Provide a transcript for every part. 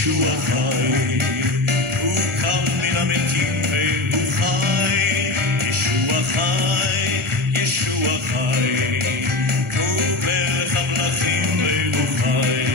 ישוע חי, הוא קם מן המתים והוא חי, ישוע חי, ישוע חי, הוא מלך המלכים והוא חי.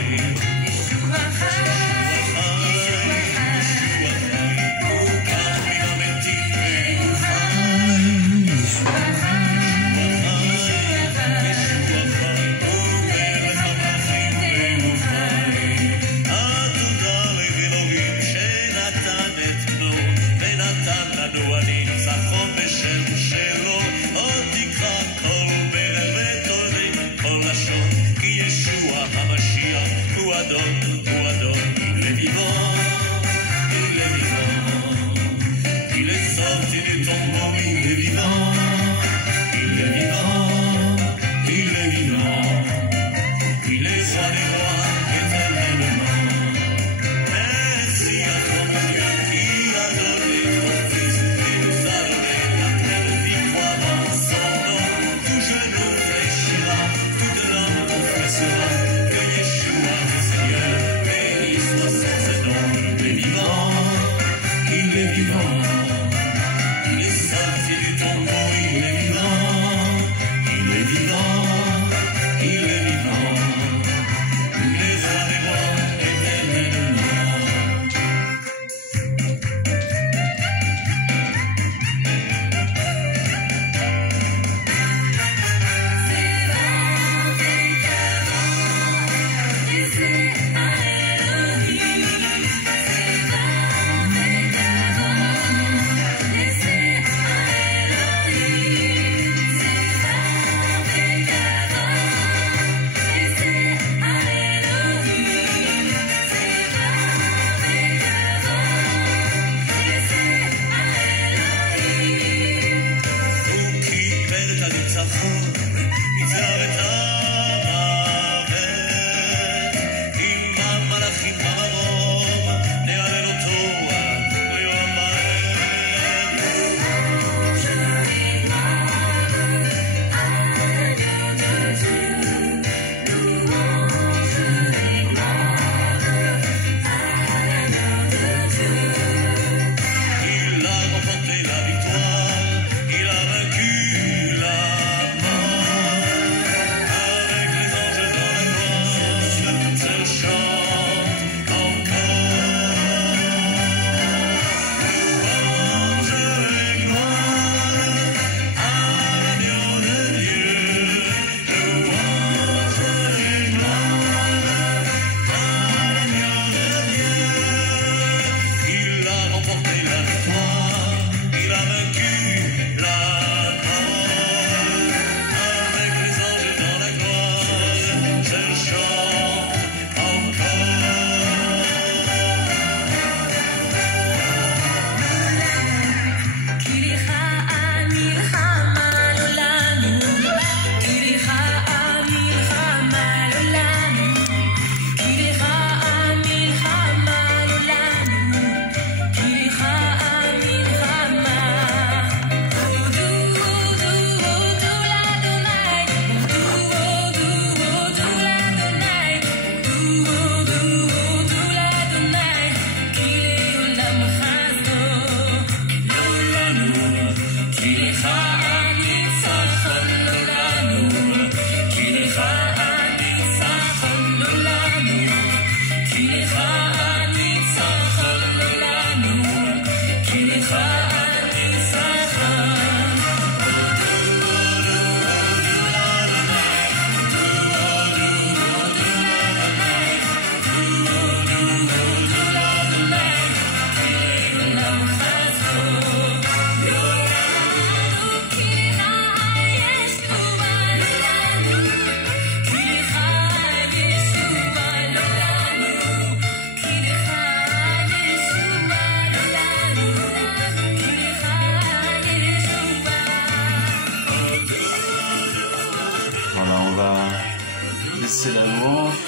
C'est la louange,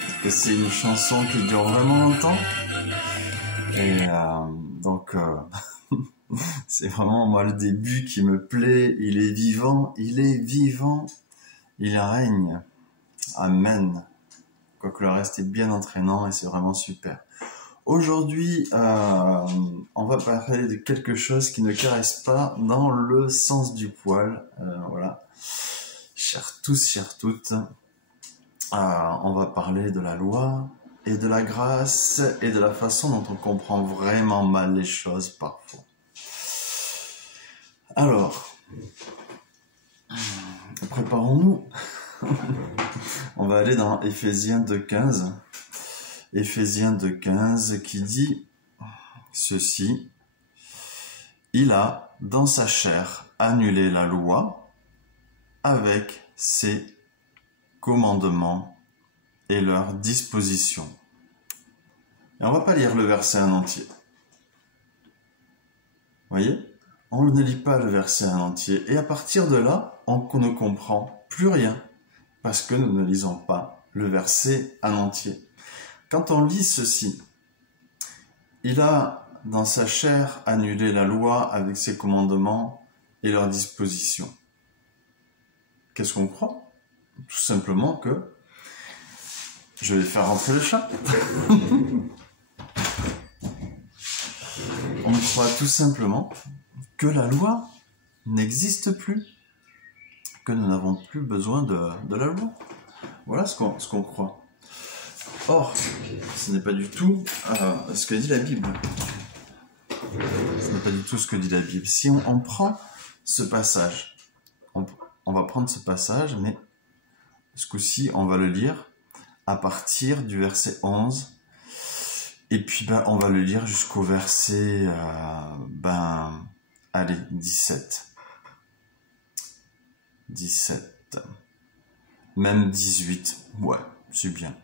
parce que c'est une chanson qui dure vraiment longtemps, et donc c'est vraiment moi le début qui me plaît. Il est vivant, il règne. Amen. quoique le reste est bien entraînant et c'est vraiment super. Aujourd'hui, on va parler de quelque chose qui ne caresse pas dans le sens du poil. Voilà. Chers tous, chères toutes, on va parler de la loi et de la grâce et de la façon dont on comprend vraiment mal les choses parfois. Alors, préparons-nous. On va aller dans Éphésiens 2.15. Éphésiens 2.15 qui dit ceci. Il a, dans sa chair, annulé la loi avec ses commandements et leurs dispositions. Et on va pas lire le verset en entier. Vous voyez ? On ne lit pas le verset en entier. Et à partir de là, on ne comprend plus rien. Parce que nous ne lisons pas le verset en entier. Quand on lit ceci, il a dans sa chair annulé la loi avec ses commandements et leurs dispositions. Qu'est-ce qu'on croit ? Tout simplement que je vais faire rentrer le chat. On croit tout simplement que la loi n'existe plus, que nous n'avons plus besoin de la loi. Voilà ce qu'on croit. Or, ce n'est pas du tout ce que dit la Bible. Ce n'est pas du tout ce que dit la Bible. Si on prend ce passage, on va prendre ce passage, mais ce coup-ci, on va le lire à partir du verset 11. Et puis, on va le lire jusqu'au verset, 17. 17. Même 18. Ouais, c'est bien.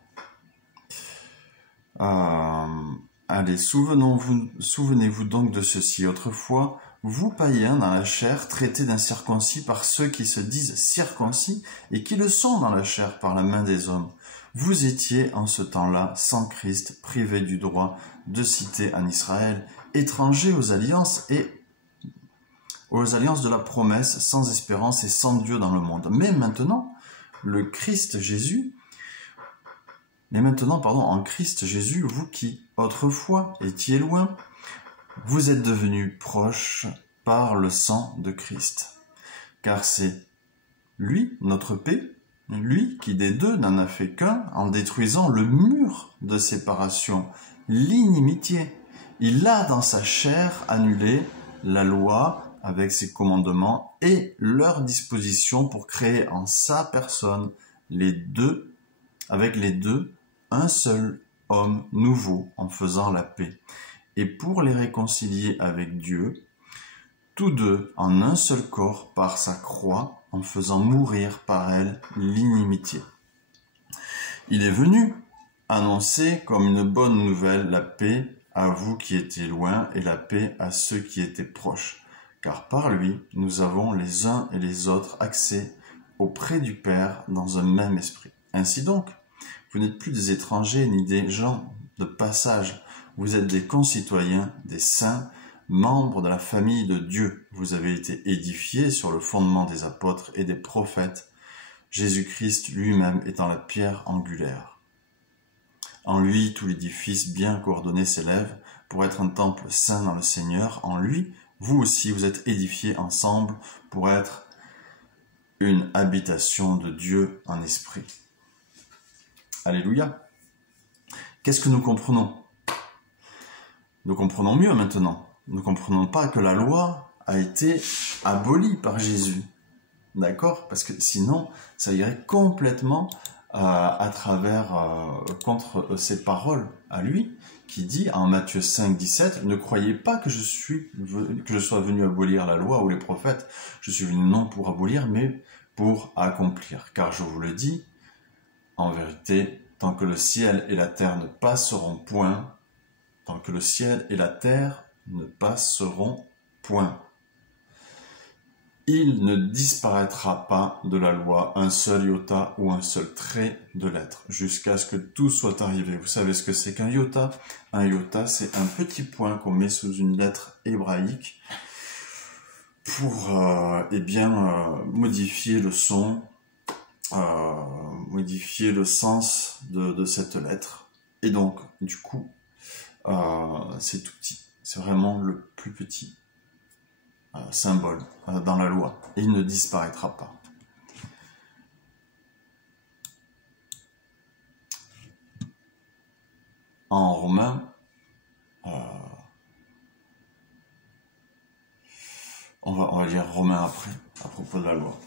Allez, souvenez-vous donc de ceci. Autrefois, vous païens dans la chair, traités d'incirconcis par ceux qui se disent circoncis et qui le sont dans la chair par la main des hommes. Vous étiez en ce temps-là sans Christ, privés du droit de cité en Israël, étrangers aux alliances de la promesse, sans espérance et sans Dieu dans le monde. Mais maintenant, en Christ Jésus, vous qui, autrefois, étiez loin, vous êtes devenus proches par le sang de Christ. Car c'est lui, notre paix, lui qui des deux n'en a fait qu'un, en détruisant le mur de séparation, l'inimitié. Il a dans sa chair annulé la loi avec ses commandements et leurs dispositions pour créer en sa personne avec les deux, un seul homme nouveau en faisant la paix. Et pour les réconcilier avec Dieu, tous deux en un seul corps par sa croix, en faisant mourir par elle l'inimitié. Il est venu annoncer comme une bonne nouvelle la paix à vous qui étiez loin et la paix à ceux qui étaient proches. Car par lui, nous avons les uns et les autres accès auprès du Père dans un même esprit. Ainsi donc, vous n'êtes plus des étrangers ni des gens de passage. Vous êtes des concitoyens, des saints, membres de la famille de Dieu. Vous avez été édifiés sur le fondement des apôtres et des prophètes, Jésus-Christ lui-même étant la pierre angulaire. En lui, tout l'édifice bien coordonné s'élève pour être un temple saint dans le Seigneur. En lui, vous aussi, vous êtes édifiés ensemble pour être une habitation de Dieu en esprit. Alléluia. Qu'est-ce que nous comprenons ? Nous comprenons mieux maintenant. Nous ne comprenons pas que la loi a été abolie par Jésus. D'accord ? Parce que sinon, ça irait complètement contre ses paroles à lui, qui dit en Matthieu 5, 17, « Ne croyez pas que je sois venu abolir la loi ou les prophètes. Je suis venu non pour abolir, mais pour accomplir. Car je vous le dis, en vérité, tant que le ciel et la terre ne passeront point, tant que le ciel et la terre ne passeront point, il ne disparaîtra pas de la loi un seul iota ou un seul trait de lettre, jusqu'à ce que tout soit arrivé. » Vous savez ce que c'est qu'un iota ? Un iota, c'est un petit point qu'on met sous une lettre hébraïque pour modifier le son modifier le sens de cette lettre. Et donc, du coup, c'est tout petit. C'est vraiment le plus petit symbole dans la loi. Et il ne disparaîtra pas. En romain, on va lire Romains après, à propos de la loi.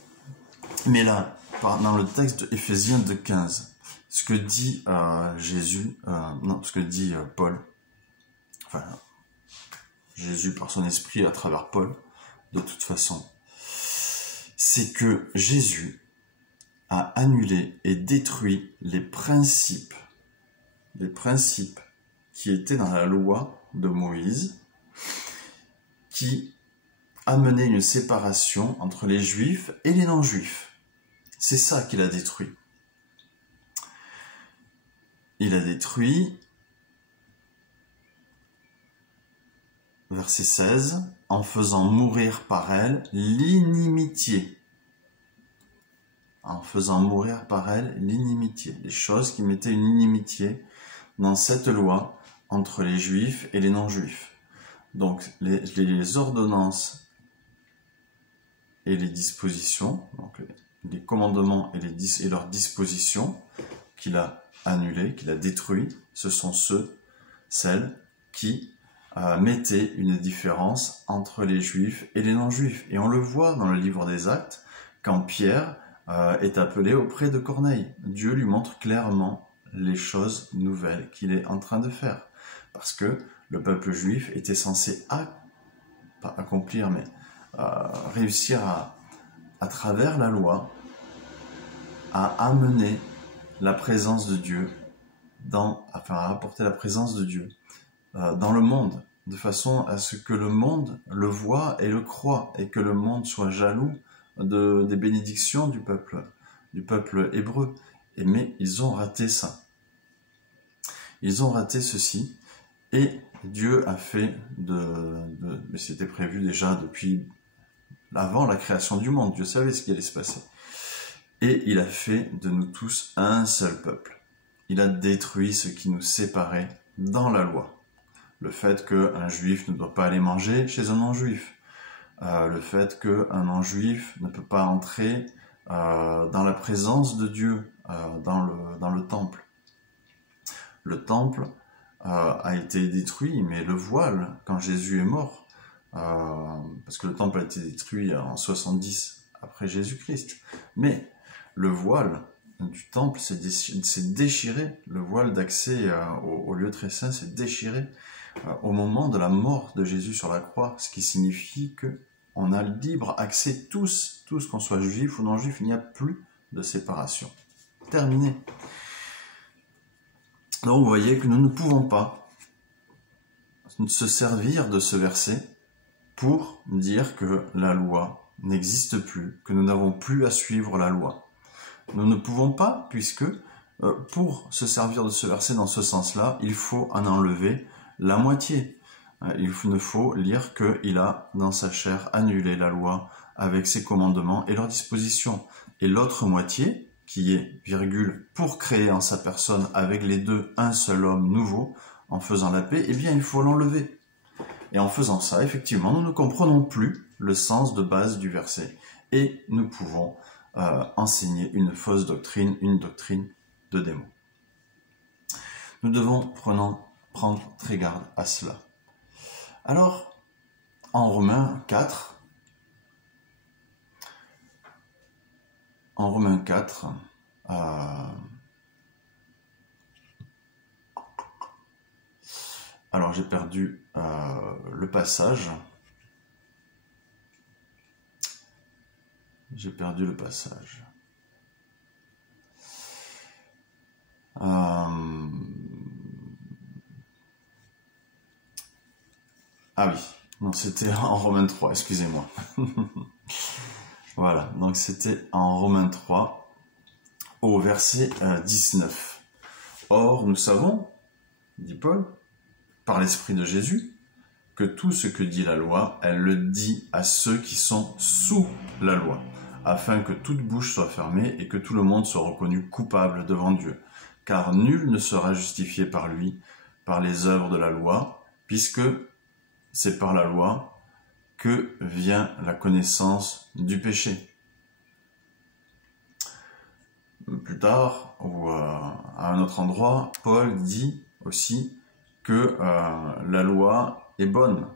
Mais là, dans le texte de Éphésiens 2,15, ce que dit ce que dit Paul, enfin, Jésus par son esprit à travers Paul, de toute façon, c'est que Jésus a annulé et détruit les principes qui étaient dans la loi de Moïse, qui amenaient une séparation entre les juifs et les non-juifs. C'est ça qu'il a détruit. Il a détruit, verset 16, en faisant mourir par elle l'inimitié. En faisant mourir par elle l'inimitié. Les choses qui mettaient une inimitié dans cette loi entre les juifs et les non-juifs. Donc les ordonnances et les dispositions, donc les commandements et leurs dispositions qu'il a annulées, qu'il a détruits, ce sont celles qui mettaient une différence entre les juifs et les non-juifs. Et on le voit dans le livre des Actes, quand Pierre est appelé auprès de Corneille. Dieu lui montre clairement les choses nouvelles qu'il est en train de faire. Parce que le peuple juif était censé pas accomplir, mais réussir à travers la loi, à amener la présence de Dieu, à apporter la présence de Dieu dans le monde, de façon à ce que le monde le voit et le croit, et que le monde soit jaloux des bénédictions du peuple hébreu. Mais ils ont raté ça. Ils ont raté ceci, et Dieu a fait mais c'était prévu déjà depuis avant la création du monde. Dieu savait ce qui allait se passer. Et il a fait de nous tous un seul peuple. Il a détruit ce qui nous séparait dans la loi. Le fait qu'un juif ne doit pas aller manger chez un non-juif. Le fait qu'un non-juif ne peut pas entrer dans la présence de Dieu, dans le temple. Le temple a été détruit, mais le voile, quand Jésus est mort, parce que le temple a été détruit en 70 après Jésus-Christ, mais le voile du temple s'est déchiré, le voile d'accès au lieu très saint s'est déchiré au moment de la mort de Jésus sur la croix, ce qui signifie que on a libre accès tous qu'on soit juif ou non juif, il n'y a plus de séparation. Terminé. Donc vous voyez que nous ne pouvons pas se servir de ce verset pour dire que la loi n'existe plus, que nous n'avons plus à suivre la loi. Nous ne pouvons pas, puisque pour se servir de ce verset dans ce sens-là, il faut en enlever la moitié. Il ne faut lire qu'il a, dans sa chair, annulé la loi avec ses commandements et leurs dispositions. Et l'autre moitié, qui est, pour créer en sa personne avec les deux un seul homme nouveau, en faisant la paix, eh bien il faut l'enlever. Et en faisant ça, effectivement, nous ne comprenons plus le sens de base du verset. Et nous pouvons enseigner une fausse doctrine, une doctrine de démon. Nous devons prendre très garde à cela. Alors, en Romains 4, alors j'ai perdu le passage. Ah oui, non, c'était en Romains 3, excusez-moi. Voilà, donc c'était en Romains 3, au verset 19. Or, nous savons, dit Paul, par l'Esprit de Jésus, que tout ce que dit la loi, elle le dit à ceux qui sont sous la loi, afin que toute bouche soit fermée et que tout le monde soit reconnu coupable devant Dieu. Car nul ne sera justifié par lui, par les œuvres de la loi, puisque c'est par la loi que vient la connaissance du péché. Plus tard, ou à un autre endroit, Paul dit aussi que la loi est bonne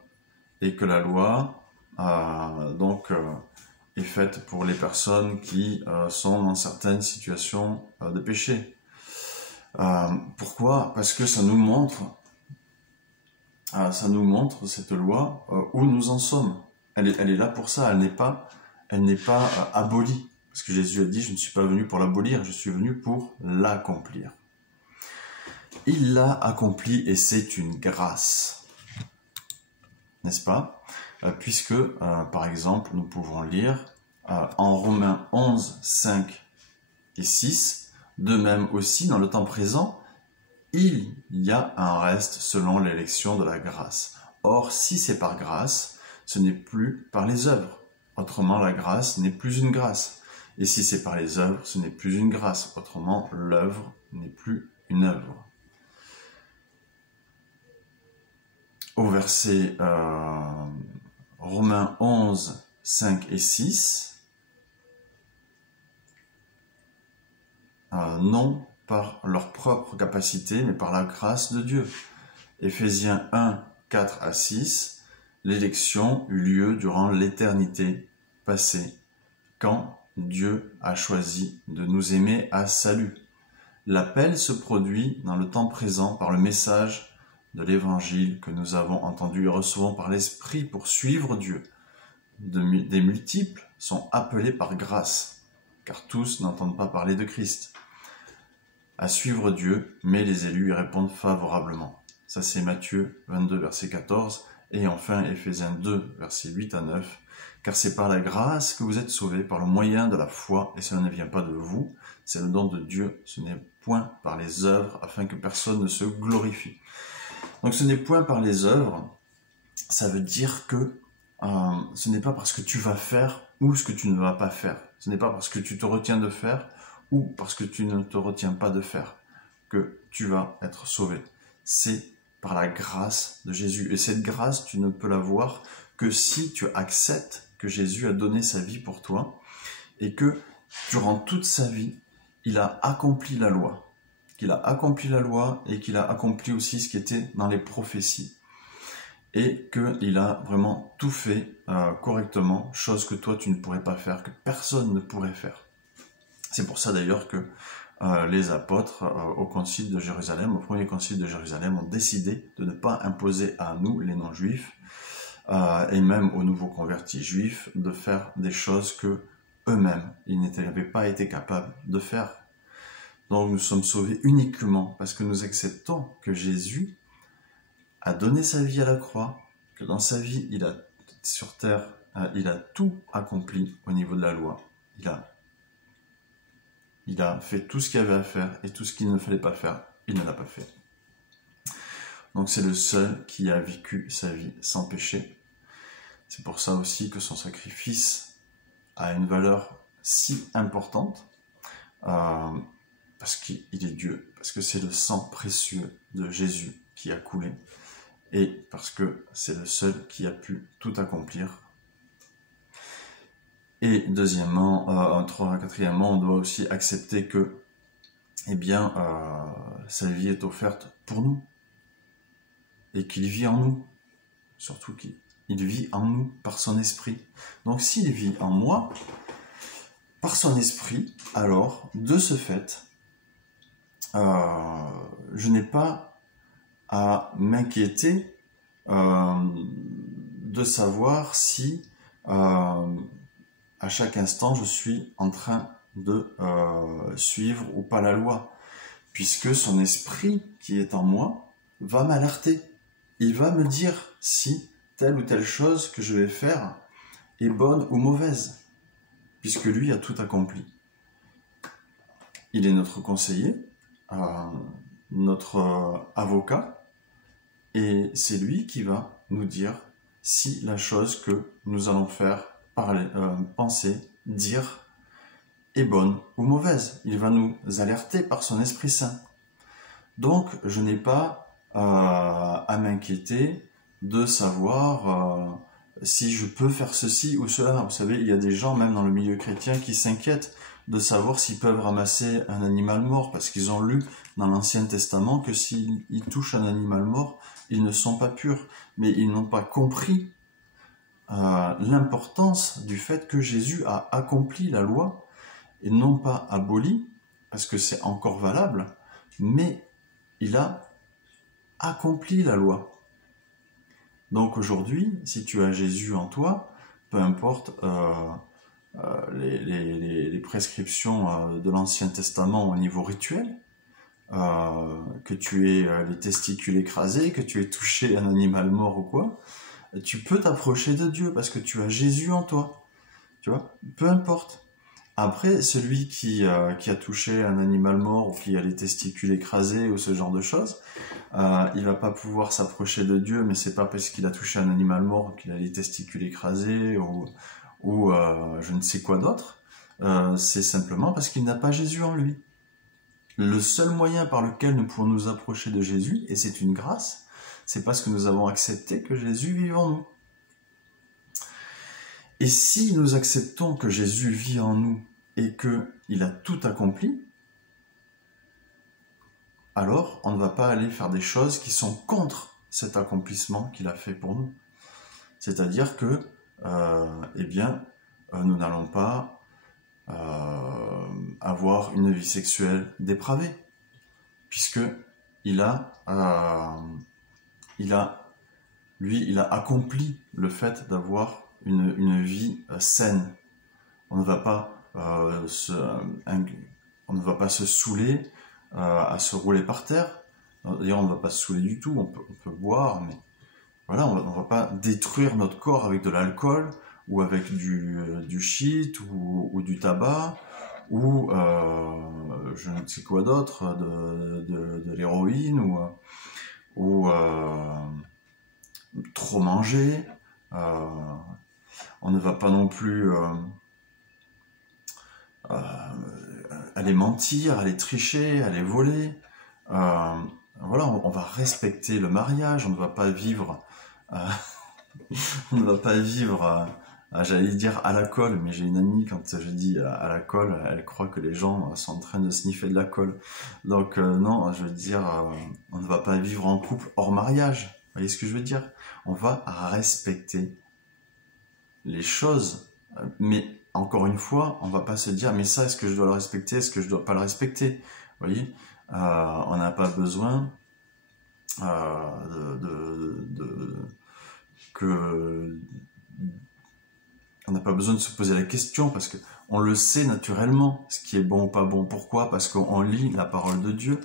et que la loi est faite pour les personnes qui sont dans certaines situations de péché. Pourquoi? Parce que ça nous montre cette loi où nous en sommes. Elle est là pour ça, elle n'est pas abolie. Parce que Jésus a dit, je ne suis pas venu pour l'abolir, je suis venu pour l'accomplir. Il l'a accompli et c'est une grâce. N'est-ce pas? Puisque, par exemple, nous pouvons lire en Romains 11, 5 et 6, de même aussi, dans le temps présent, il y a un reste selon l'élection de la grâce. Or, si c'est par grâce, ce n'est plus par les œuvres. Autrement, la grâce n'est plus une grâce. Et si c'est par les œuvres, ce n'est plus une grâce. Autrement, l'œuvre n'est plus une œuvre. Au verset Romains 11, 5 et 6, non par leur propre capacité, mais par la grâce de Dieu. Éphésiens 1, 4 à 6, l'élection eut lieu durant l'éternité passée, quand Dieu a choisi de nous aimer à salut. L'appel se produit dans le temps présent par le message de l'évangile que nous avons entendu et recevons par l'Esprit pour suivre Dieu. Des multiples sont appelés par grâce, car tous n'entendent pas parler de Christ. À suivre Dieu, mais les élus y répondent favorablement. Ça c'est Matthieu 22, verset 14, et enfin Éphésiens 2, versets 8 à 9. Car c'est par la grâce que vous êtes sauvés, par le moyen de la foi, et cela ne vient pas de vous, c'est le don de Dieu, ce n'est point par les œuvres, afin que personne ne se glorifie. Donc ce n'est point par les œuvres, ça veut dire que ce n'est pas parce que tu vas faire ou ce que tu ne vas pas faire. Ce n'est pas parce que tu te retiens de faire ou parce que tu ne te retiens pas de faire que tu vas être sauvé. C'est par la grâce de Jésus. Et cette grâce, tu ne peux l'avoir que si tu acceptes que Jésus a donné sa vie pour toi et que durant toute sa vie, il a accompli la loi. Qu'il a accompli la loi et qu'il a accompli aussi ce qui était dans les prophéties. Et qu'il a vraiment tout fait correctement, chose que toi tu ne pourrais pas faire, que personne ne pourrait faire. C'est pour ça d'ailleurs que les apôtres au concile de Jérusalem, au premier concile de Jérusalem, ont décidé de ne pas imposer à nous, les non-juifs, et même aux nouveaux convertis juifs, de faire des choses que eux-mêmes, ils n'avaient pas été capables de faire. Donc nous sommes sauvés uniquement parce que nous acceptons que Jésus a donné sa vie à la croix, que dans sa vie, sur terre, il a tout accompli au niveau de la loi. Il a fait tout ce qu'il y avait à faire et tout ce qu'il ne fallait pas faire, il ne l'a pas fait. Donc c'est le seul qui a vécu sa vie sans péché. C'est pour ça aussi que son sacrifice a une valeur si importante, parce qu'il est Dieu, parce que c'est le sang précieux de Jésus qui a coulé, et parce que c'est le seul qui a pu tout accomplir. Et quatrièmement, on doit aussi accepter que, sa vie est offerte pour nous, et qu'il vit en nous, surtout qu'il vit en nous par son esprit. Donc s'il vit en moi, par son esprit, alors, de ce fait, je n'ai pas à m'inquiéter de savoir si à chaque instant je suis en train de suivre ou pas la loi, puisque son esprit qui est en moi va m'alerter. Il va me dire si telle ou telle chose que je vais faire est bonne ou mauvaise, puisque lui a tout accompli. Il est notre conseiller, notre avocat, et c'est lui qui va nous dire si la chose que nous allons faire, parler, penser, dire est bonne ou mauvaise. Il va nous alerter par son Esprit Saint. Donc, je n'ai pas à m'inquiéter de savoir si je peux faire ceci ou cela. Vous savez, il y a des gens, même dans le milieu chrétien, qui s'inquiètent de savoir s'ils peuvent ramasser un animal mort, parce qu'ils ont lu dans l'Ancien Testament que s'ils touchent un animal mort, ils ne sont pas purs. Mais ils n'ont pas compris l'importance du fait que Jésus a accompli la loi, et non pas aboli, parce que c'est encore valable, mais il a accompli la loi. Donc aujourd'hui, si tu as Jésus en toi, peu importe les prescriptions de l'Ancien Testament au niveau rituel, que tu aies les testicules écrasés, que tu aies touché un animal mort ou quoi, tu peux t'approcher de Dieu parce que tu as Jésus en toi. Tu vois, peu importe. Après, celui qui a touché un animal mort ou qui a les testicules écrasés ou ce genre de choses, il va pas pouvoir s'approcher de Dieu, mais c'est pas parce qu'il a touché un animal mort ou qu'il a les testicules écrasés ou je ne sais quoi d'autre. C'est simplement parce qu'il n'a pas Jésus en lui. Le seul moyen par lequel nous pouvons nous approcher de Jésus, et c'est une grâce, c'est parce que nous avons accepté que Jésus vive en nous. Et si nous acceptons que Jésus vit en nous et qu'il a tout accompli, alors on ne va pas aller faire des choses qui sont contre cet accomplissement qu'il a fait pour nous. C'est-à-dire que, nous n'allons pas avoir une vie sexuelle dépravée, puisque il a accompli le fait d'avoir une vie saine. On ne va pas se saouler à se rouler par terre. D'ailleurs, on ne va pas se saouler du tout. On peut boire, mais voilà, on va pas détruire notre corps avec de l'alcool ou avec du shit ou du tabac ou je ne sais quoi d'autre, de l'héroïne ou trop manger. On ne va pas non plus aller mentir, aller tricher, aller voler. Voilà, on va respecter le mariage. On ne va pas vivre, j'allais dire à la colle, mais j'ai une amie, quand je dis à la colle, elle croit que les gens sont en train de sniffer de la colle. Donc non, je veux dire, on ne va pas vivre en couple hors mariage. Vous voyez ce que je veux dire? On va respecter les choses, mais encore une fois, on va pas se dire mais ça, est-ce que je dois le respecter, est-ce que je dois pas le respecter? Vous voyez, on n'a pas besoin on n'a pas besoin de se poser la question parce que on le sait naturellement ce qui est bon ou pas bon. Pourquoi? Parce qu'on lit la parole de Dieu,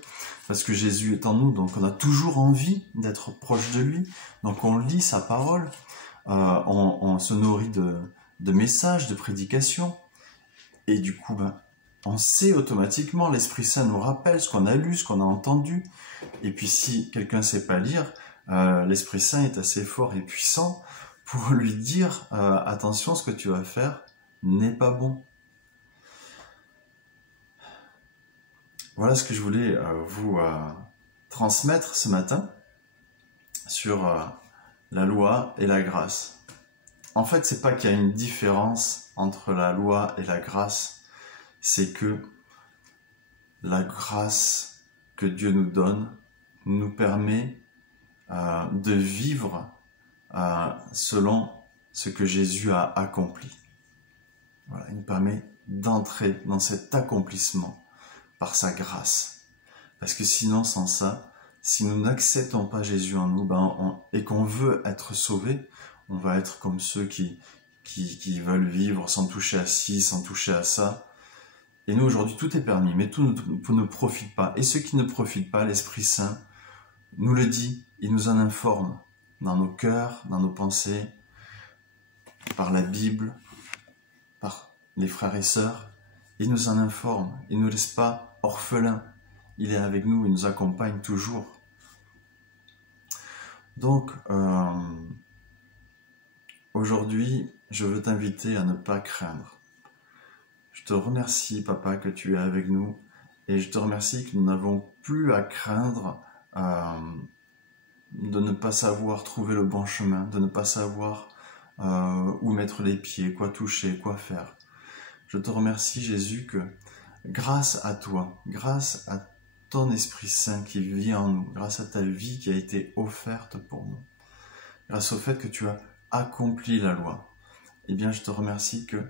parce que Jésus est en nous, donc on a toujours envie d'être proche de lui, donc on lit sa parole, on se nourrit de messages, de prédications, et du coup, on sait automatiquement, l'Esprit Saint nous rappelle ce qu'on a lu, ce qu'on a entendu, et puis si quelqu'un ne sait pas lire, l'Esprit Saint est assez fort et puissant pour lui dire attention, ce que tu vas faire n'est pas bon. Voilà ce que je voulais vous transmettre ce matin sur la loi et la grâce. En fait, c'est pas qu'il y a une différence entre la loi et la grâce, c'est que la grâce que Dieu nous donne nous permet de vivre selon ce que Jésus a accompli. Voilà, il nous permet d'entrer dans cet accomplissement par sa grâce. Parce que sinon, sans ça, si nous n'acceptons pas Jésus en nous, et qu'on veut être sauvés, on va être comme ceux qui veulent vivre sans toucher à ci, sans toucher à ça. Et nous, aujourd'hui, tout est permis, mais tout ne profite pas. Et ceux qui ne profitent pas, l'Esprit Saint nous le dit, il nous en informe dans nos cœurs, dans nos pensées, par la Bible, par les frères et sœurs. Il nous en informe, il ne nous laisse pas orphelins. Il est avec nous, il nous accompagne toujours. Donc, aujourd'hui, je veux t'inviter à ne pas craindre. Je te remercie, Papa, que tu es avec nous. Et je te remercie que nous n'avons plus à craindre de ne pas savoir trouver le bon chemin, de ne pas savoir où mettre les pieds, quoi toucher, quoi faire. Je te remercie, Jésus, que grâce à toi, grâce à ton Esprit Saint qui vit en nous, grâce à ta vie qui a été offerte pour nous, grâce au fait que tu as accompli la loi, eh bien je te remercie que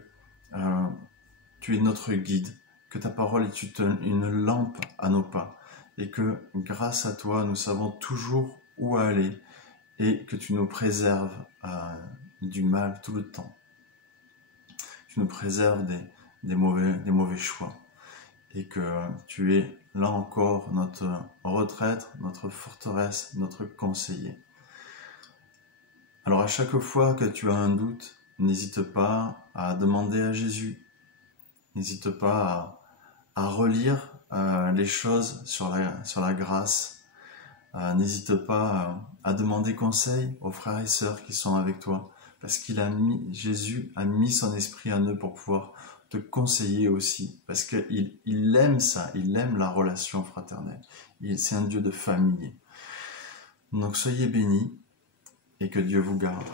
tu es notre guide, que ta parole est une lampe à nos pas, et que grâce à toi, nous savons toujours où aller, et que tu nous préserves du mal tout le temps. Tu nous préserves des mauvais choix, et que tu es là encore notre retraite, notre forteresse, notre conseiller. Alors à chaque fois que tu as un doute, n'hésite pas à demander à Jésus, n'hésite pas à relire les choses sur la grâce, n'hésite pas à demander conseil aux frères et sœurs qui sont avec toi, parce Jésus a mis son esprit en eux pour pouvoir te conseiller aussi, parce qu'il aime ça, il aime la relation fraternelle. C'est un Dieu de famille. Donc soyez bénis et que Dieu vous garde.